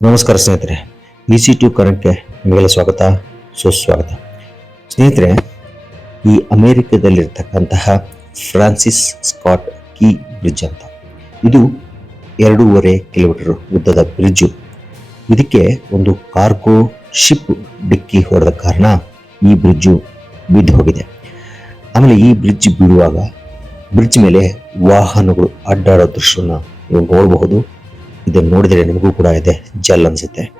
ನಮಸ್ಕಾರ ಸ್ನೇಹಿತರೆ ಇ ಟ್ಯೂ ಕರೆಂಟ್ಗೆ ನಿಮಗೆಲ್ಲ ಸ್ವಾಗತ, ಸುಸ್ವಾಗತ. ಸ್ನೇಹಿತರೆ, ಈ ಅಮೇರಿಕದಲ್ಲಿರ್ತಕ್ಕಂತಹ ಫ್ರಾನ್ಸಿಸ್ ಸ್ಕಾಟ್ ಕೀ ಬ್ರಿಡ್ಜ್ ಅಂತ. ಇದು ಎರಡೂವರೆ ಕಿಲೋಮೀಟರ್ ಉದ್ದದ ಬ್ರಿಡ್ಜು. ಇದಕ್ಕೆ ಒಂದು ಕಾರ್ಗೋ ಶಿಪ್ ಡಿಕ್ಕಿ ಹೊಡೆದ ಕಾರಣ ಈ ಬ್ರಿಡ್ಜು ಬಿದ್ದು ಹೋಗಿದೆ. ಆಮೇಲೆ ಈ ಬ್ರಿಡ್ಜ್ ಬೀಳುವಾಗ ಬ್ರಿಡ್ಜ್ ಮೇಲೆ ವಾಹನಗಳು ಅಡ್ಡಾಡೋ ದೃಶ್ಯವನ್ನು ನೀವು ನೋಡಬಹುದು. ಇದನ್ನು ನೋಡಿದರೆ ನಿಮಗೂ ಕೂಡ ಇದೆ ಜಲ್ ಅನ್ಸುತ್ತೆ.